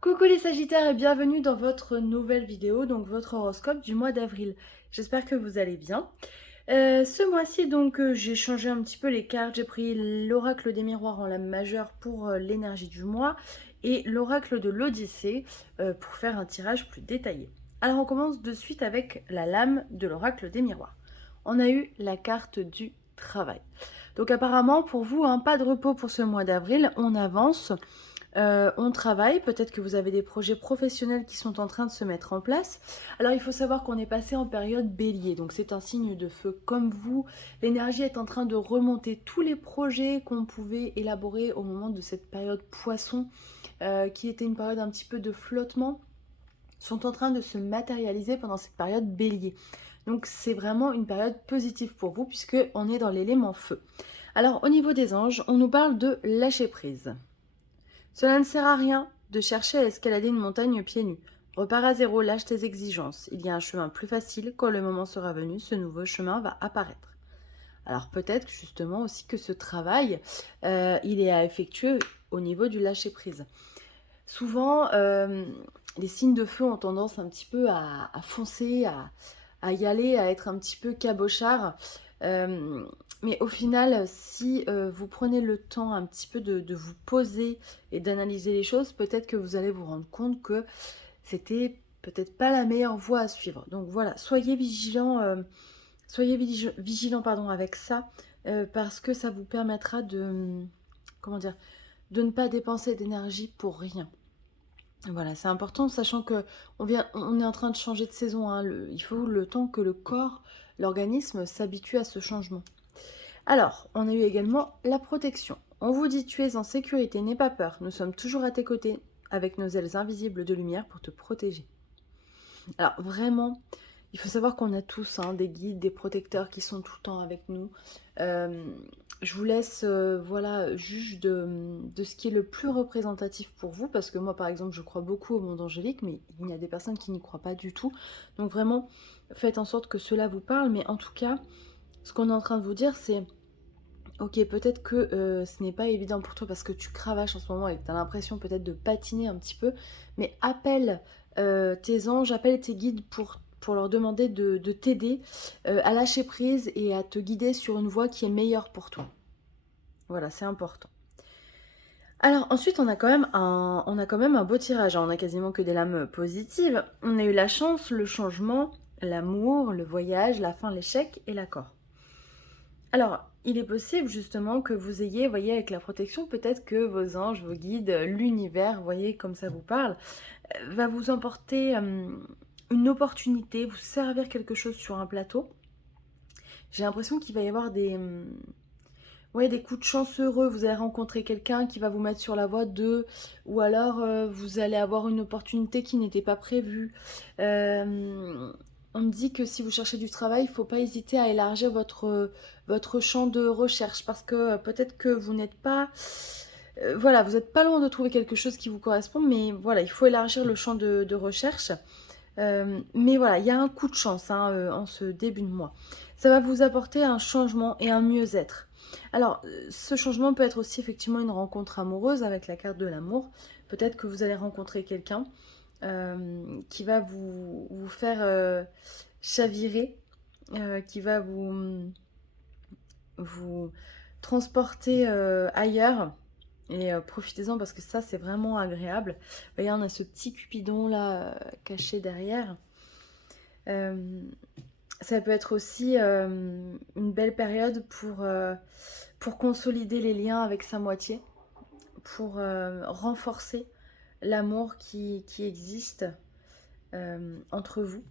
Coucou les Sagittaires et bienvenue dans votre nouvelle vidéo, donc votre horoscope du mois d'avril. J'espère que vous allez bien. Ce mois-ci donc j'ai changé un petit peu les cartes, j'ai pris l'oracle des miroirs en lame majeure pour l'énergie du mois et l'oracle de l'Odyssée pour faire un tirage plus détaillé. Alors on commence de suite avec la lame de l'oracle des miroirs. On a eu la carte du travail. Donc apparemment pour vous, hein, pas de repos pour ce mois d'avril, on avance. On travaille, peut-être que vous avez des projets professionnels qui sont en train de se mettre en place. Alors il faut savoir qu'on est passé en période bélier, donc c'est un signe de feu comme vous. L'énergie est en train de remonter tous les projets qu'on pouvait élaborer au moment de cette période poisson, qui était une période un petit peu de flottement, sont en train de se matérialiser pendant cette période bélier. Donc c'est vraiment une période positive pour vous puisque on est dans l'élément feu. Alors au niveau des anges, on nous parle de lâcher prise. Cela ne sert à rien de chercher à escalader une montagne pieds nus. Repars à zéro, lâche tes exigences. Il y a un chemin plus facile, quand le moment sera venu, ce nouveau chemin va apparaître. Alors peut-être justement aussi que ce travail, il est à effectuer au niveau du lâcher-prise. Souvent, les signes de feu ont tendance un petit peu à foncer, à y aller, à être un petit peu cabochard. Euh, mais au final, si vous prenez le temps un petit peu de vous poser et d'analyser les choses, peut-être que vous allez vous rendre compte que c'était peut-être pas la meilleure voie à suivre. Donc voilà, soyez vigilants, pardon, avec ça, parce que ça vous permettra de, comment dire, de ne pas dépenser d'énergie pour rien. Voilà, c'est important, sachant que on est en train de changer de saison, hein. Il faut le temps que le corps, l'organisme s'habitue à ce changement. Alors, on a eu également la protection. On vous dit tu es en sécurité, n'aie pas peur, nous sommes toujours à tes côtés avec nos ailes invisibles de lumière pour te protéger. Alors vraiment, il faut savoir qu'on a tous, hein, des guides, des protecteurs qui sont tout le temps avec nous. Euh, je vous laisse, voilà, juge de ce qui est le plus représentatif pour vous, parce que moi, par exemple, je crois beaucoup au monde angélique, mais il y a des personnes qui n'y croient pas du tout. Donc vraiment, faites en sorte que cela vous parle, mais en tout cas, ce qu'on est en train de vous dire, c'est ok, peut-être que ce n'est pas évident pour toi parce que tu cravaches en ce moment et que tu as l'impression peut-être de patiner un petit peu, mais appelle tes anges, appelle tes guides pour leur demander de t'aider à lâcher prise et à te guider sur une voie qui est meilleure pour toi. Voilà, c'est important. Alors ensuite, on a quand même un beau tirage, hein. On a quasiment que des lames positives. On a eu la chance, le changement, l'amour, le voyage, la fin, l'échec et l'accord. Alors, il est possible justement que vous ayez, voyez, avec la protection, peut-être que vos anges, vos guides, l'univers, voyez, comme ça vous parle, va vous emporter une opportunité, vous servir quelque chose sur un plateau. J'ai l'impression qu'il va y avoir ouais, des coups de chance heureux. Vous allez rencontrer quelqu'un qui va vous mettre sur la voie de, ou alors vous allez avoir une opportunité qui n'était pas prévue. On me dit que si vous cherchez du travail, il ne faut pas hésiter à élargir votre champ de recherche parce que peut-être que vous n'êtes pas... voilà, vous n'êtes pas loin de trouver quelque chose qui vous correspond, mais voilà, il faut élargir le champ de recherche. Mais voilà, il y a un coup de chance, hein, en ce début de mois. Ça va vous apporter un changement et un mieux-être. Alors, ce changement peut être aussi effectivement une rencontre amoureuse avec la carte de l'amour. Peut-être que vous allez rencontrer quelqu'un qui va vous faire chavirer, qui va vous transporter ailleurs. Et profitez-en parce que ça, c'est vraiment agréable. Voyez, on a ce petit Cupidon là caché derrière. Euh, Ça peut être aussi une belle période pour consolider les liens avec sa moitié, pour renforcer l'amour qui existe entre vous.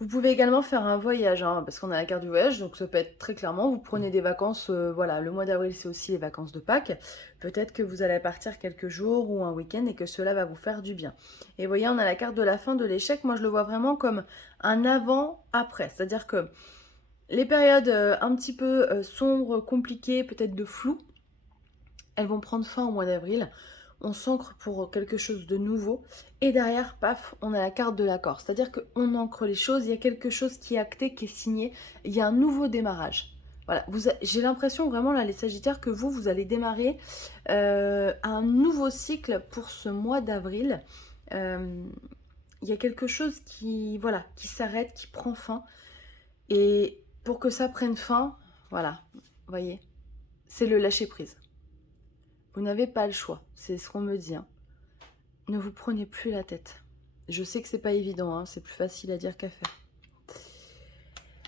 Vous pouvez également faire un voyage, hein, parce qu'on a la carte du voyage, donc ça peut être très clairement, vous prenez des vacances, voilà, le mois d'avril c'est aussi les vacances de Pâques, peut-être que vous allez partir quelques jours ou un week-end et que cela va vous faire du bien. Et vous voyez, on a la carte de la fin de l'échec, moi je le vois vraiment comme un avant-après, c'est-à-dire que les périodes un petit peu sombres, compliquées, peut-être de flou, elles vont prendre fin au mois d'avril. On s'ancre pour quelque chose de nouveau. Et derrière, paf, on a la carte de l'accord. C'est-à-dire qu'on ancre les choses, il y a quelque chose qui est acté, qui est signé. Il y a un nouveau démarrage. Voilà, j'ai l'impression vraiment, là, les Sagittaires, que vous allez démarrer un nouveau cycle pour ce mois d'avril. Il y a quelque chose qui, voilà, qui s'arrête, qui prend fin. Et pour que ça prenne fin, voilà, vous voyez, c'est le lâcher-prise. Vous n'avez pas le choix, c'est ce qu'on me dit. Hein. Ne vous prenez plus la tête. Je sais que c'est pas évident, hein, c'est plus facile à dire qu'à faire.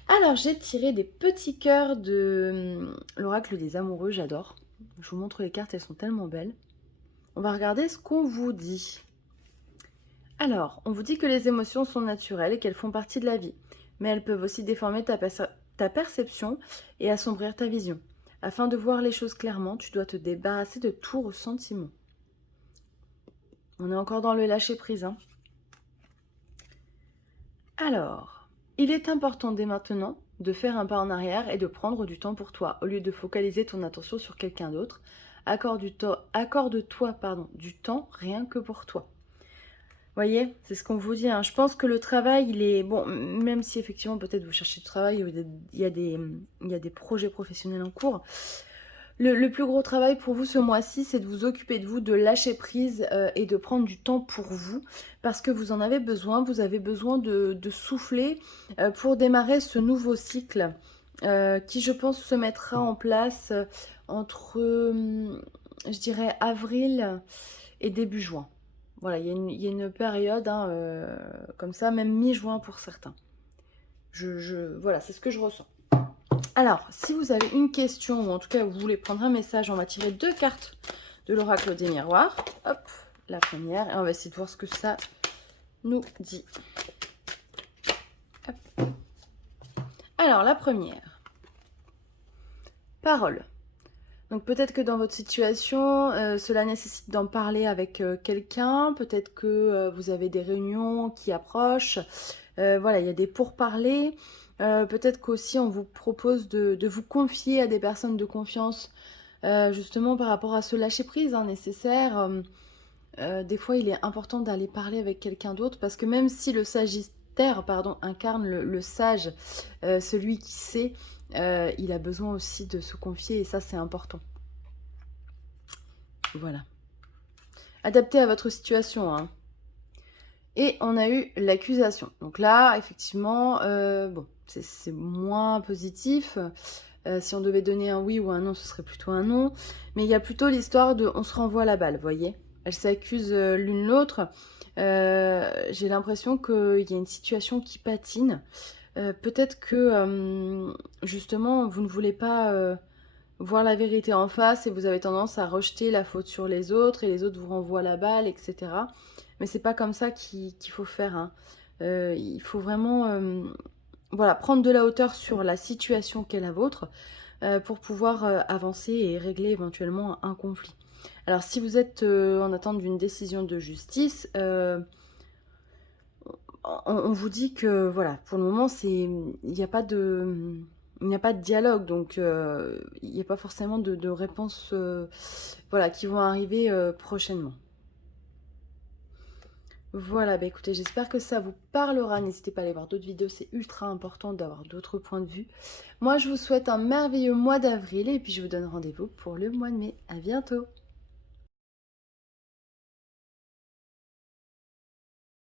Alors, j'ai tiré des petits cœurs de l'oracle des amoureux, j'adore. Je vous montre les cartes, elles sont tellement belles. On va regarder ce qu'on vous dit. Alors, on vous dit que les émotions sont naturelles et qu'elles font partie de la vie. Mais elles peuvent aussi déformer ta perception et assombrir ta vision. Afin de voir les choses clairement, tu dois te débarrasser de tout ressentiment. On est encore dans le lâcher-prise. Hein. Alors, il est important dès maintenant de faire un pas en arrière et de prendre du temps pour toi. Au lieu de focaliser ton attention sur quelqu'un d'autre, accorde-toi du temps rien que pour toi. Voyez, c'est ce qu'on vous dit. Hein. Je pense que le travail, il est... Bon, même si effectivement, peut-être vous cherchez du travail, il y a des projets professionnels en cours. Le plus gros travail pour vous ce mois-ci, c'est de vous occuper de vous, de lâcher prise et de prendre du temps pour vous. Parce que vous en avez besoin. Vous avez besoin de souffler pour démarrer ce nouveau cycle qui, je pense, se mettra en place entre, je dirais, avril et début juin. Voilà, il y a une période hein, comme ça, même mi-juin pour certains. Voilà, c'est ce que je ressens. Alors, si vous avez une question, ou en tout cas vous voulez prendre un message, on va tirer 2 cartes de l'oracle des miroirs. Hop, la première, et on va essayer de voir ce que ça nous dit. Hop. Alors, la première. Parole. Donc peut-être que dans votre situation, cela nécessite d'en parler avec quelqu'un. Peut-être que vous avez des réunions qui approchent. Voilà, il y a des pourparlers. Peut-être qu'aussi on vous propose de vous confier à des personnes de confiance, justement par rapport à ce lâcher-prise hein, nécessaire. Des fois, il est important d'aller parler avec quelqu'un d'autre parce que même si le Sagittaire incarne le sage, celui qui sait, il a besoin aussi de se confier et ça, c'est important. Voilà. Adapté à votre situation. Hein. Et on a eu l'accusation. Donc là, effectivement, bon, c'est moins positif. Si on devait donner un oui ou un non, ce serait plutôt un non. Mais il y a plutôt l'histoire de on se renvoie la balle, vous voyez. Elles s'accusent l'une l'autre. J'ai l'impression qu'il y a une situation qui patine. Peut-être que, justement, vous ne voulez pas voir la vérité en face et vous avez tendance à rejeter la faute sur les autres et les autres vous renvoient la balle, etc. Mais c'est pas comme ça qu'il faut faire. Hein. Il faut vraiment voilà, prendre de la hauteur sur la situation qu'est la vôtre pour pouvoir avancer et régler éventuellement un conflit. Alors si vous êtes en attente d'une décision de justice, on vous dit que voilà, pour le moment, il n'y a pas de... Il n'y a pas de dialogue, donc il n'y a pas forcément de réponses voilà, qui vont arriver prochainement. Voilà, bah écoutez, j'espère que ça vous parlera. N'hésitez pas à aller voir d'autres vidéos, c'est ultra important d'avoir d'autres points de vue. Moi, je vous souhaite un merveilleux mois d'avril et puis je vous donne rendez-vous pour le mois de mai. À bientôt!